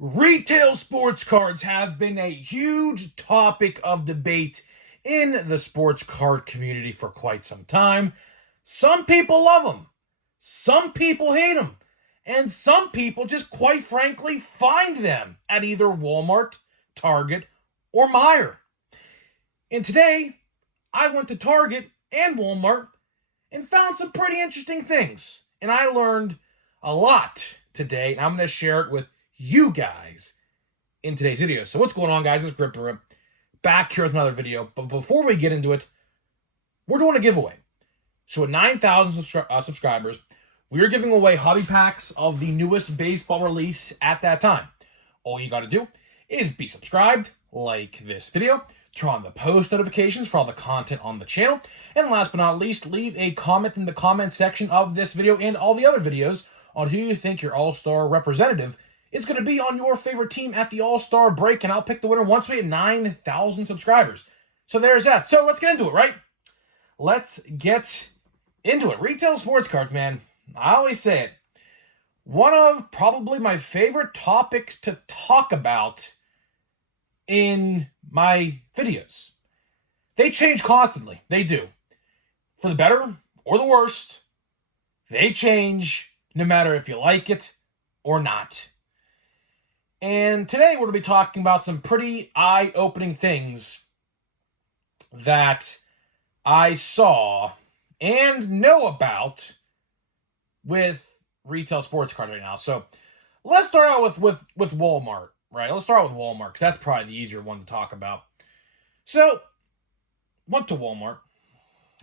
Retail sports cards have been a huge topic of debate in the sports card community for quite some time. Some people love them, some people hate them, and some people just quite frankly find them at either Walmart, Target, or Meijer. And today, I went to Target and Walmart and found some pretty interesting things. And I learned a lot today, and I'm going to share it with you guys in today's video. So what's going on, guys? It's Gripper back here with another video. But before we get into it, we're doing a giveaway. So at 9,000 subscribers, we are giving away hobby packs of the newest baseball release at that time. All you got to do is be subscribed, like this video, turn on the post notifications for all the content on the channel, and last but not least, leave a comment in the comment section of this video and all the other videos on who you think your all-star representative is going to be on your favorite team at the all-star break, and I'll pick the winner once we hit 9,000 subscribers. So there's that. So let's get into it, right? Let's get into it. Retail sports cards, man. I always say it. One of probably my favorite topics to talk about in my videos. They change constantly. They do. For the better or the worst, they change no matter if you like it or not. And today we're going to be talking about some pretty eye-opening things that I saw and know about with retail sports cards right now. So let's start out with Walmart, right? Let's start out with Walmart because that's probably the easier one to talk about. So went to Walmart,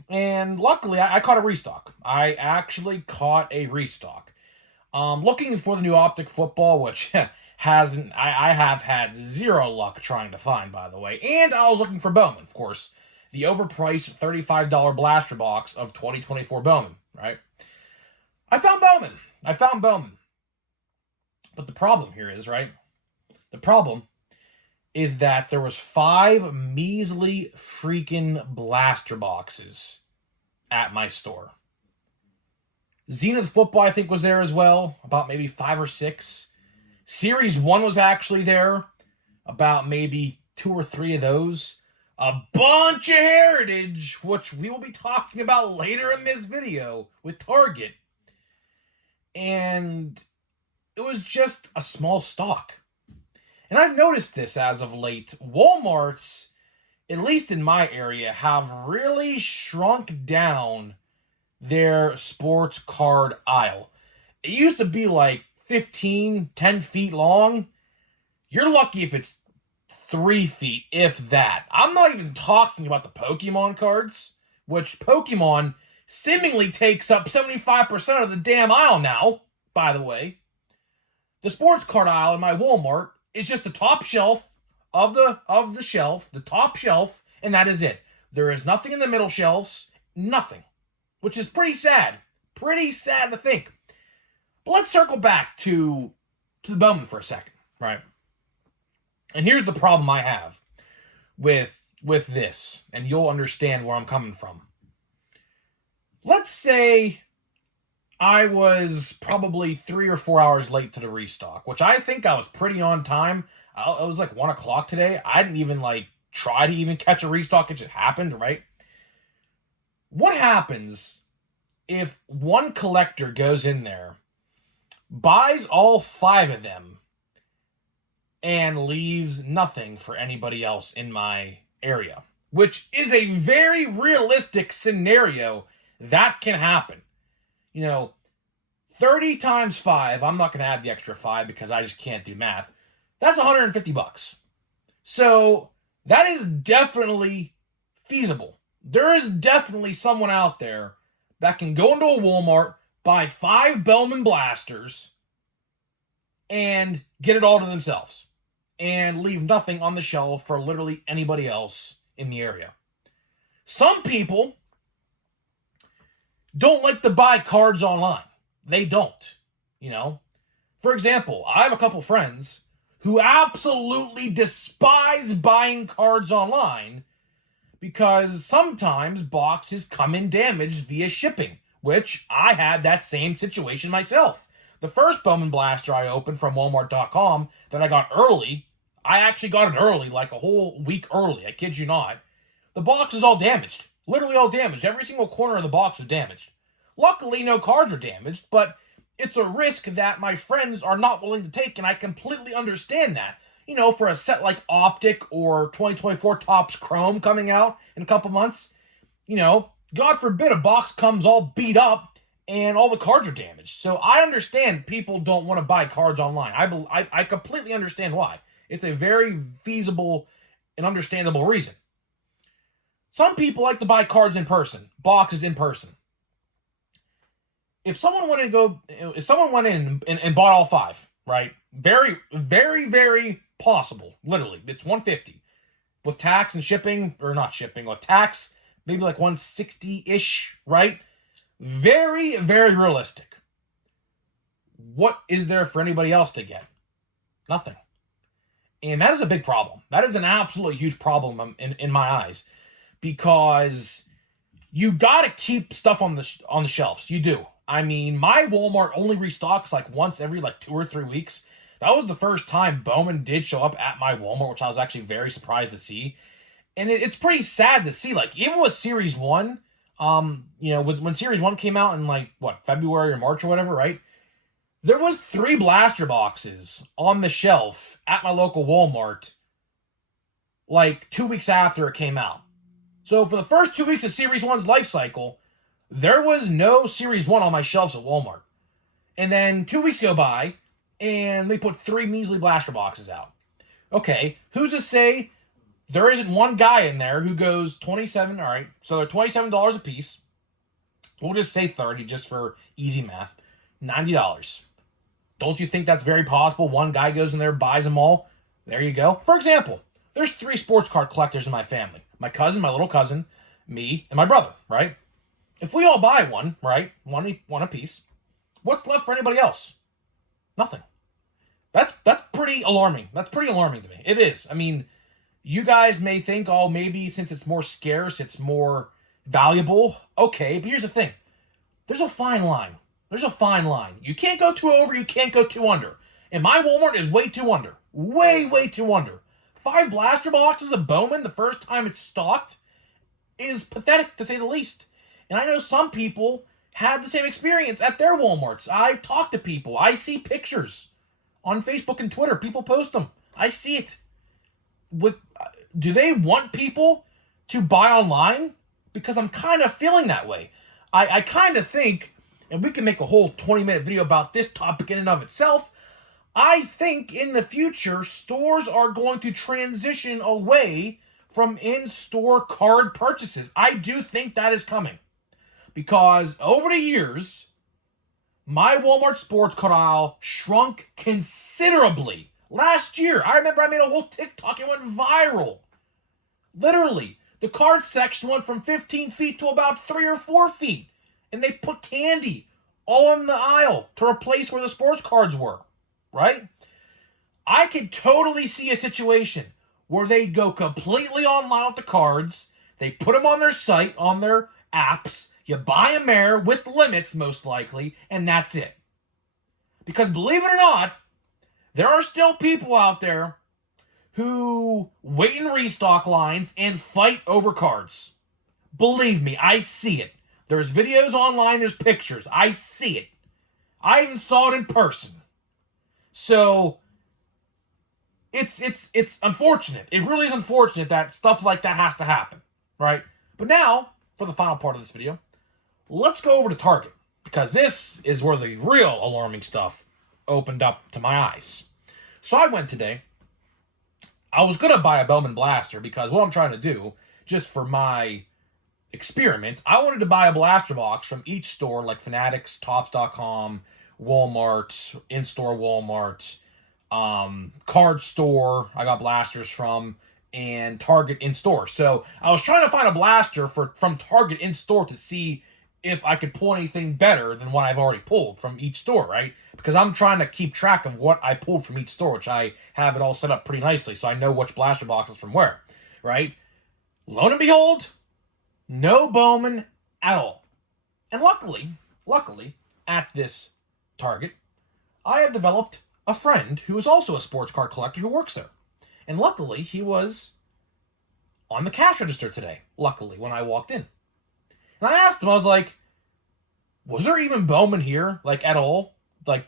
and luckily I caught a restock. I actually caught a restock. Looking for the new Optic Football, which I have had zero luck trying to find, by the way. And I was looking for Bowman, of course. The overpriced $35 blaster box of 2024 Bowman, right? I found Bowman. But the problem here is, right? The problem is that there was 5 measly freaking blaster boxes at my store. Zenith Football, I think, was there as well. About maybe 5 or 6. Series 1 was actually there. About maybe 2 or 3 of those. A bunch of Heritage, which we will be talking about later in this video with Target. And it was just a small stock. And I've noticed this as of late. Walmarts, at least in my area, have really shrunk down their sports card aisle. It used to be like 10 feet long. You're lucky if it's 3 feet, if that. I'm not even talking about the Pokemon cards, which Pokemon seemingly takes up 75% of the damn aisle now, by the way. The sports card aisle in my Walmart is just the top shelf of the shelf, the top shelf, and that is it. There is nothing in the middle shelves, nothing, which is pretty sad. Pretty sad to think. But let's circle back to the Bowman for a second, right? And here's the problem I have with this, and you'll understand where I'm coming from. Let's say I was probably 3 or 4 hours late to the restock, which I think I was pretty on time. It was like 1 o'clock today. I didn't even try to even catch a restock. It just happened, right? What happens if one collector goes in there, buys all 5 of them, and leaves nothing for anybody else in my area? Which is a very realistic scenario that can happen. 30 times 5, I'm not going to add the extra 5 because I just can't do math. That's $150. So that is definitely feasible. There is definitely someone out there that can go into a Walmart, buy 5 Bowman blasters, and get it all to themselves. And leave nothing on the shelf for literally anybody else in the area. Some people don't like to buy cards online. They don't, For example, I have a couple friends who absolutely despise buying cards online because sometimes boxes come in damaged via shipping, which I had that same situation myself. The first Bowman Blaster I opened from Walmart.com that I got early, I actually got it early, like a whole week early, I kid you not. The box is all damaged. Literally all damaged. Every single corner of the box is damaged. Luckily, no cards are damaged, but it's a risk that my friends are not willing to take, and I completely understand that. You know, for a set like Optic or 2024 Topps Chrome coming out in a couple months, you know, God forbid a box comes all beat up and all the cards are damaged. So I understand people don't want to buy cards online. I completely understand why. It's a very feasible and understandable reason. Some people like to buy cards in person, boxes in person. If someone went in and bought all 5, right? Very, very, very possible. Literally, it's $150 with tax and shipping, or not shipping, with tax, maybe like $160-ish, right? Very, very realistic. What is there for anybody else to get? Nothing. And that is a big problem. That is an absolutely huge problem in my eyes, because you got to keep stuff on the shelves. You do. I mean, my Walmart only restocks like once every like 2 or 3 weeks. That was the first time Bowman did show up at my Walmart, which I was actually very surprised to see. And it's pretty sad to see. Like, even with Series 1, you know, when Series 1 came out in like, February or March or whatever, right? There was 3 blaster boxes on the shelf at my local Walmart like 2 weeks after it came out. So for the first 2 weeks of Series 1's life cycle, there was no Series 1 on my shelves at Walmart. And then 2 weeks go by, and they put 3 measly blaster boxes out. Okay, who's to say there isn't one guy in there who goes 27, all right, so they're $27 a piece. We'll just say 30 just for easy math. $90. Don't you think that's very possible? One guy goes in there, buys them all. There you go. For example, there's 3 sports card collectors in my family. My cousin, my little cousin, me, and my brother, right? If we all buy one, right, one a piece, what's left for anybody else? Nothing. That's pretty alarming. That's pretty alarming to me. It is. I mean, you guys may think, oh, maybe since it's more scarce, it's more valuable. Okay, but here's the thing. There's a fine line. There's a fine line. You can't go too over, you can't go too under. And my Walmart is way too under. Way, way too under. 5 blaster boxes of Bowman the first time it's stocked is pathetic, to say the least. And I know some people had the same experience at their Walmarts. I've talked to people. I see pictures on Facebook and Twitter. People post them. I see it. Do they want people to buy online? Because I'm kind of feeling that way. I kind of think, and we can make a whole 20-minute video about this topic in and of itself, I think in the future, stores are going to transition away from in-store card purchases. I do think that is coming. Because over the years, my Walmart sports card aisle shrunk considerably. Last year, I remember I made a whole TikTok. It went viral. Literally, the card section went from 15 feet to about 3 or 4 feet. And they put candy all in the aisle to replace where the sports cards were. Right? I could totally see a situation where they go completely online with the cards. They put them on their site, on their apps. You buy them there with limits, most likely, and that's it. Because believe it or not, there are still people out there who wait in restock lines and fight over cards. Believe me, I see it. There's videos online, there's pictures. I see it. I even saw it in person. So, it's unfortunate. It really is unfortunate that stuff like that has to happen, right? But now, for the final part of this video, let's go over to Target, because this is where the real alarming stuff opened up to my eyes. So I went today. I was going to buy a Bowman Blaster, because what I'm trying to do, just for my experiment, I wanted to buy a blaster box from each store, like Fanatics, Topps.com, Walmart, in-store Walmart, card store I got blasters from, and Target in-store. So I was trying to find a blaster from Target in-store to see if I could pull anything better than what I've already pulled from each store, right? Because I'm trying to keep track of what I pulled from each store, which I have it all set up pretty nicely, so I know which blaster box is from where, right? Lo and behold, no Bowman at all. And luckily, at this Target, I have developed a friend who is also a sports card collector who works there. And luckily, he was on the cash register today, luckily, when I walked in. And I asked him, I was like, was there even Bowman here, like, at all? Like,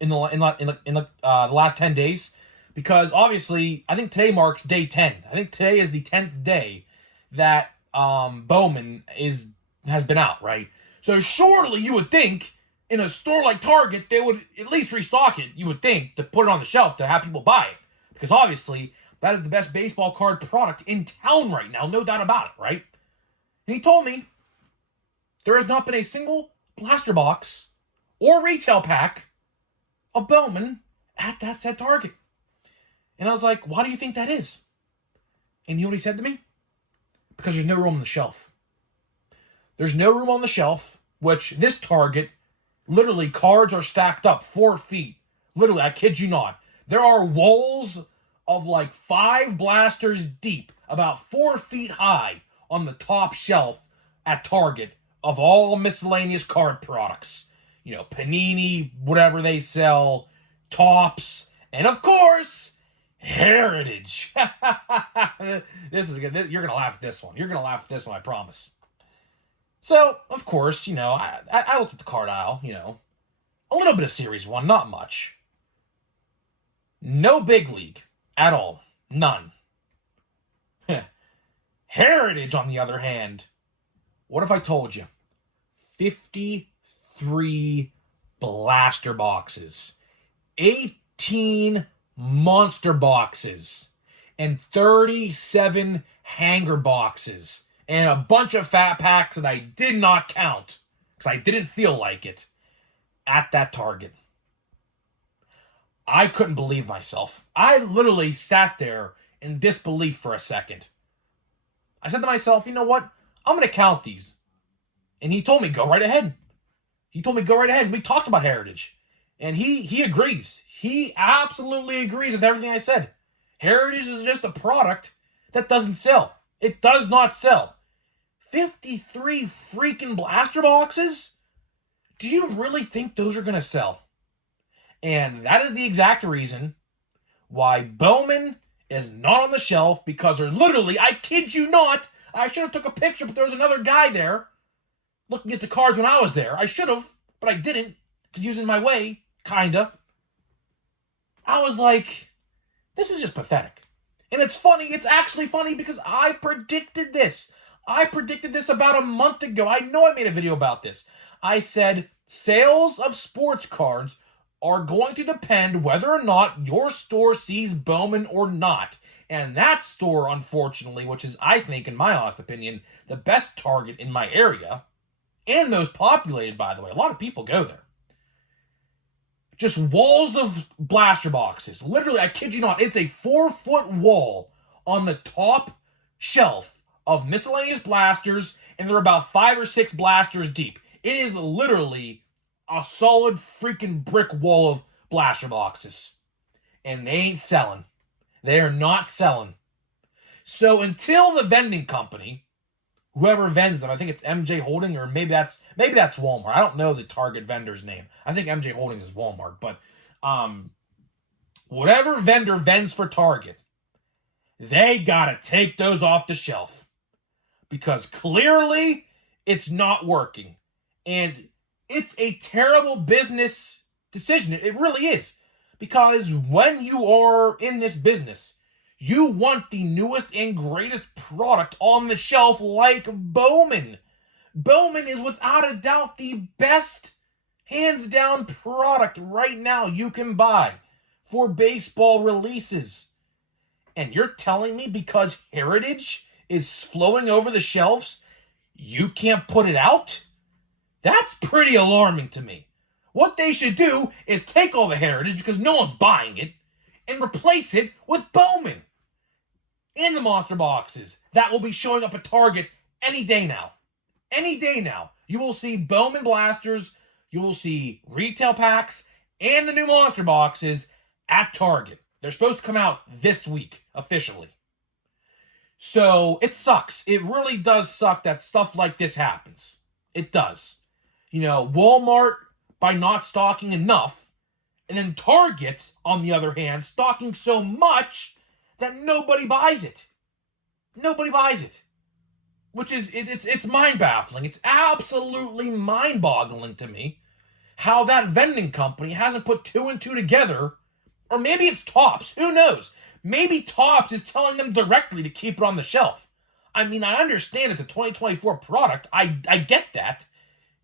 in the last 10 days? Because obviously, I think today marks day 10. I think today is the 10th day that Bowman has been out, right? So surely you would think in a store like Target, they would at least restock it, you would think, to put it on the shelf to have people buy it. Because obviously, that is the best baseball card product in town right now, no doubt about it, right? And he told me there has not been a single blaster box or retail pack of Bowman at that said Target. And I was like, why do you think that is? And you know what he said to me? Because there's no room on the shelf. There's no room on the shelf, which this Target, literally cards are stacked up 4 feet. Literally, I kid you not. There are walls of like 5 blasters deep, about 4 feet high on the top shelf at Target of all miscellaneous card products. You know, Panini, whatever they sell, Tops, and of course, Heritage. This is good. You're gonna laugh at this one. You're gonna laugh at this one, I promise. So, of course, you know, I looked at the card aisle, you know, a little bit of Series 1, not much. No big league at all. None. Heritage, on the other hand, what if I told you? 53 blaster boxes, 18 monster boxes, and 37 hanger boxes, and a bunch of fat packs that I did not count because I didn't feel like it at that Target. I couldn't believe myself. I literally sat there in disbelief for a second. I said to myself, you know what? I'm going to count these. And he told me, go right ahead. He told me, go right ahead. We talked about Heritage. And he agrees. He absolutely agrees with everything I said. Heritage is just a product that doesn't sell. It does not sell. 53 freaking blaster boxes? Do you really think those are going to sell? And that is the exact reason why Bowman is not on the shelf, because they're literally, I kid you not, I should have took a picture, but there was another guy there looking at the cards when I was there. I should have, but I didn't, because he was in my way, kinda. I was like, this is just pathetic. And it's funny, it's actually funny because I predicted this. I predicted this about a month ago. I know I made a video about this. I said sales of sports cards are going to depend whether or not your store sees Bowman or not. And that store, unfortunately, which is, I think, in my honest opinion, the best Target in my area, and most populated, by the way. A lot of people go there. Just walls of blaster boxes. Literally, I kid you not, it's a 4-foot wall on the top shelf of miscellaneous blasters, and they're about 5 or 6 blasters deep. It is literally a solid freaking brick wall of blaster boxes. And they ain't selling. They are not selling. So until the vending company, whoever vends them, I think it's MJ Holding, or maybe that's Walmart. I don't know the Target vendor's name. I think MJ Holdings is Walmart, but whatever vendor vends for Target, they gotta take those off the shelf, because clearly it's not working. And it's a terrible business decision. It really is. Because when you are in this business, you want the newest and greatest product on the shelf, like Bowman. Bowman is without a doubt the best, hands down, product right now you can buy for baseball releases. And you're telling me because Heritage is flowing over the shelves, you can't put it out? That's pretty alarming to me. What they should do is take all the Heritage, because no one's buying it, and replace it with Bowman. In the monster boxes that will be showing up at Target any day now. Any day now. You will see Bowman blasters, you will see retail packs, and the new monster boxes at Target. They're supposed to come out this week, officially. So, it sucks. It really does suck that stuff like this happens. It does. You know, Walmart, by not stocking enough, And then Target, on the other hand, stocking so much that nobody buys it. Nobody buys it. Which is, it's mind-baffling. It's absolutely mind-boggling to me how that vending company hasn't put two and two together. Or maybe it's Topps. Who knows? Maybe Topps is telling them directly to keep it on the shelf. I mean, I understand it's a 2024 product. I get that.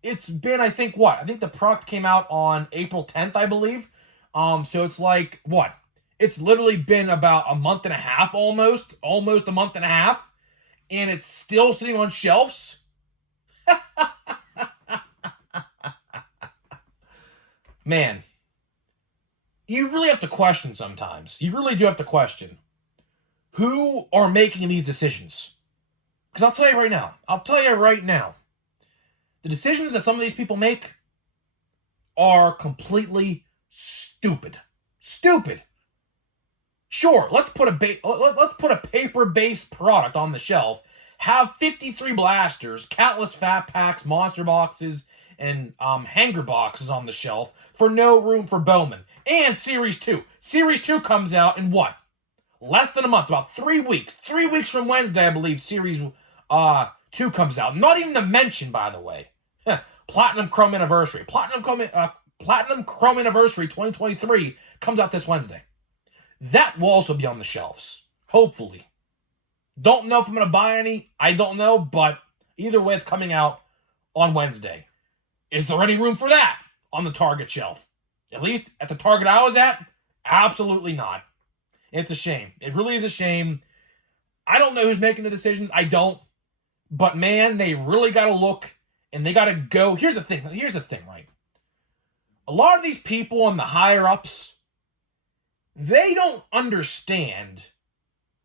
It's been, I think, what? I think the product came out on April 10th, I believe. So it's like, what? It's literally been about a month and a half almost a month and a half, and it's still sitting on shelves. Man, you really have to question sometimes. You really do have to question who are making these decisions. Because I'll tell you right now, the decisions that some of these people make are completely stupid. Stupid. Sure, let's put a paper-based product on the shelf, have 53 blasters, countless fat packs, monster boxes, and hanger boxes on the shelf for no room for Bowman. And Series 2. Series 2 comes out in what? Less than a month, about 3 weeks. 3 weeks from Wednesday, I believe, Series 2 comes out. Not even to mention, by the way, Platinum Chrome Anniversary. Platinum Chrome Anniversary 2023 comes out this Wednesday. That will also be on the shelves. Hopefully. Don't know if I'm going to buy any. I don't know, but either way, it's coming out on Wednesday. Is there any room for that on the Target shelf? At least at the Target I was at, absolutely not. It's a shame. It really is a shame. I don't know who's making the decisions. I don't. But man, they really got to look and they got to go. Here's the thing, right? A lot of these people on the higher ups, they don't understand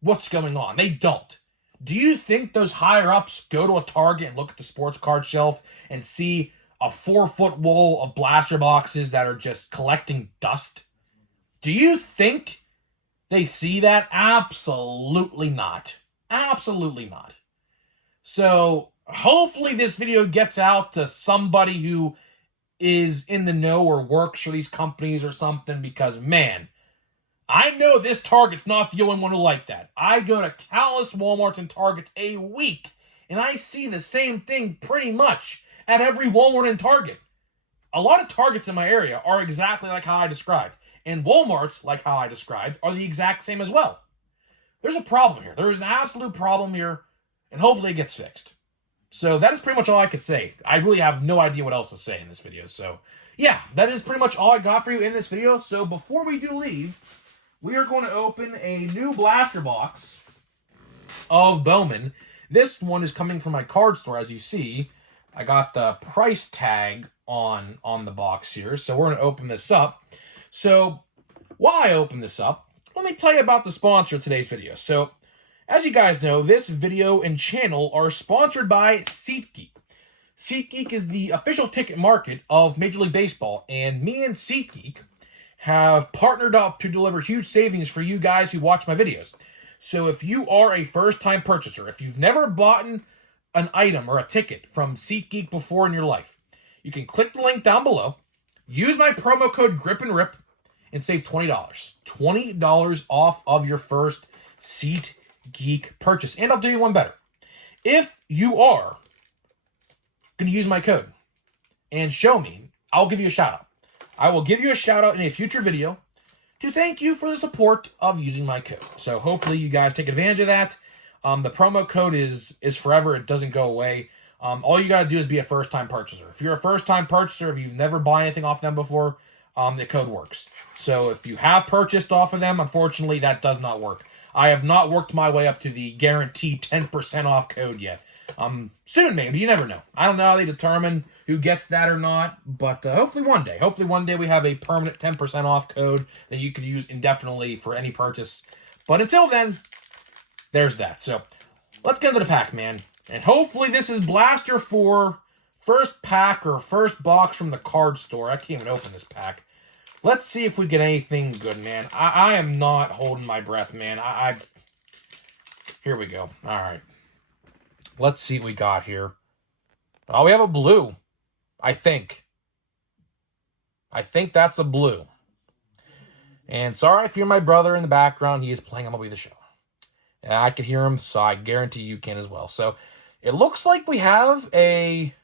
what's going on. They don't. Do you think those higher ups go to a Target and look at the sports card shelf and see a 4-foot wall of blaster boxes that are just collecting dust? Do you think they see that? Absolutely not. Absolutely not. So hopefully this video gets out to somebody who is in the know or works for these companies or something, because man, I know this Target's not the only one who like that. I go to countless Walmarts and Targets a week, and I see the same thing pretty much at every Walmart and Target. A lot of Targets in my area are exactly like how I described, and Walmarts, like how I described, are the exact same as well. There's a problem here. There is an absolute problem here, and hopefully it gets fixed. So that is pretty much all I could say. I really have no idea what else to say in this video. So yeah, that is pretty much all I got for you in this video. So before we do leave, we are going to open a new blaster box of Bowman. This one is coming from my card store. As you see, I got the price tag on the box here. So we're going to open this up. So while I open this up, let me tell you about the sponsor of today's video. So as you guys know, this video and channel are sponsored by SeatGeek. SeatGeek is the official ticket market of Major League Baseball, and me and SeatGeek have partnered up to deliver huge savings for you guys who watch my videos. So if you are a first-time purchaser, if you've never bought an item or a ticket from SeatGeek before in your life, you can click the link down below, use my promo code GRIPANDRIP, and save $20. $20 off of your first SeatGeek purchase. And I'll do you one better. If you are going to use my code and show me, I'll give you a shout out. I will give you a shout out in a future video to thank you for the support of using my code. So hopefully you guys take advantage of that. The promo code is forever. It doesn't go away. All you got to do is be a first-time purchaser. If you're a first-time purchaser, if you've never bought anything off them before, the code works. So if you have purchased off of them, unfortunately, that does not work. I have not worked my way up to the guaranteed 10% off code yet. Soon maybe, you never know. I don't know how they determine who gets that or not, but hopefully one day we have a permanent 10% off code that you could use indefinitely for any purchase. But until then, there's that. So let's get into the pack, man. And hopefully this is Blaster 4 first pack or first box from the card store. I can't even open this pack. Let's see if we get anything good, man. I am not holding my breath, man. Here we go. All right. Let's see what we got here. Oh, we have a blue. I think that's a blue. And sorry if you're my brother in the background. He is playing MLB The Show. I can hear him, so I guarantee you can as well. So it looks like we have a...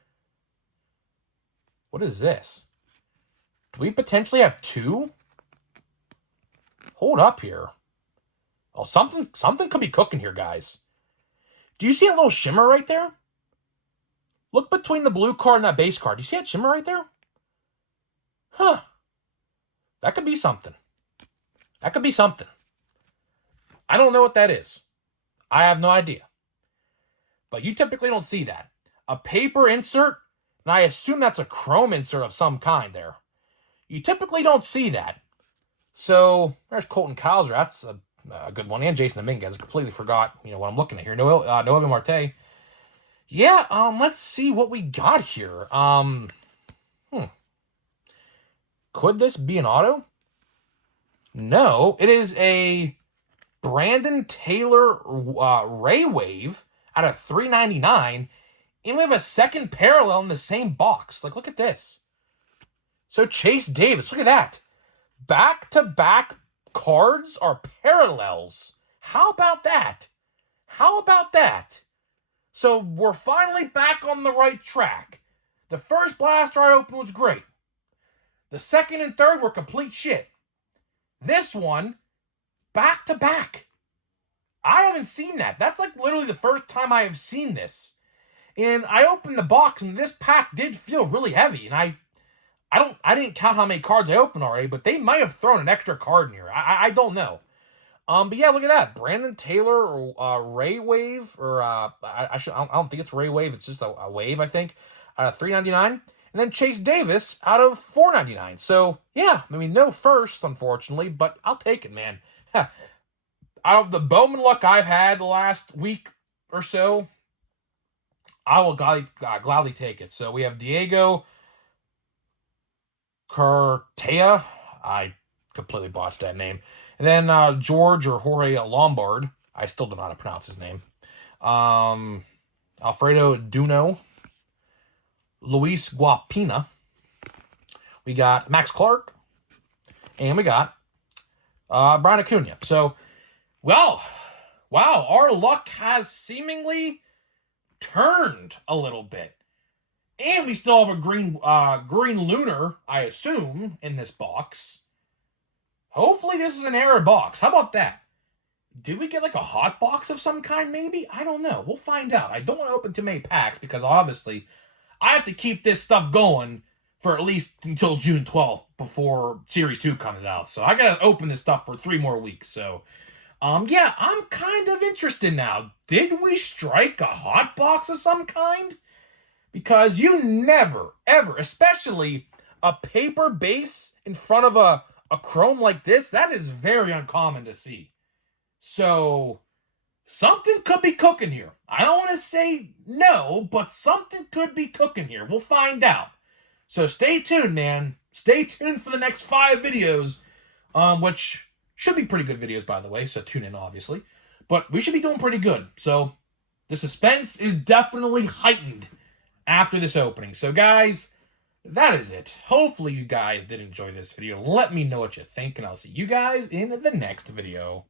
What is this? Do we potentially have two? Hold up here. Oh, something could be cooking here, guys. Do you see a little shimmer right there? Look between the blue card and that base card. Do you see that shimmer right there? Huh. That could be something. That could be something. I don't know what that is. I have no idea. But you typically don't see that. A paper insert, and I assume that's a chrome insert of some kind there. You typically don't see that. So, there's Colton Cowser. That's a good one. And Jason Dominguez. I completely forgot, what I'm looking at here. Noel Marte. Yeah, let's see what we got here. Could this be an auto? No, it is a Brandon Taylor Ray Wave out of $3.99, and we have a second parallel in the same box. Like, look at this. So Chase Davis, look at that. Back-to-back cards are parallels. How about that? How about that? So we're finally back on the right track. The first blaster I opened was great. The second and third were complete shit. This one, back-to-back. I haven't seen that. That's like literally the first time I have seen this. And I opened the box, and this pack did feel really heavy. And I didn't count how many cards I opened already, but they might have thrown an extra card in here. I don't know. But yeah, look at that. Brandon Taylor or Ray Wave, or I don't think it's Ray Wave. It's just a wave, I think. Out of $3.99, and then Chase Davis out of $4.99. So yeah, I mean no first, unfortunately, but I'll take it, man. Out of the Bowman luck I've had the last week or so, I will gladly take it. So we have Diego Cartea. I completely botched that name. And then George or Jorge Lombard. I still don't know how to pronounce his name. Alfredo Duno. Luis Guapina. We got Max Clark. And we got Brian Acuna. So, wow, our luck has seemingly turned a little bit. And we still have a green lunar, I assume, in this box. Hopefully this is an error box. How about that? Did we get like a hot box of some kind, maybe? I don't know. We'll find out. I don't want to open too many packs because obviously I have to keep this stuff going for at least until June 12th before Series 2 comes out. So I got to open this stuff for 3 more weeks. So, yeah, I'm kind of interested now. Did we strike a hot box of some kind? Because you never, ever, especially a paper base in front of a chrome like this, that is very uncommon to see. So, something could be cooking here. I don't want to say no, but something could be cooking here. We'll find out. So stay tuned, man. Stay tuned for the next 5 videos, which should be pretty good videos, by the way, so tune in, obviously. But we should be doing pretty good. So the suspense is definitely heightened after this opening. So, guys, that is it. Hopefully you guys did enjoy this video. Let me know what you think, and I'll see you guys in the next video.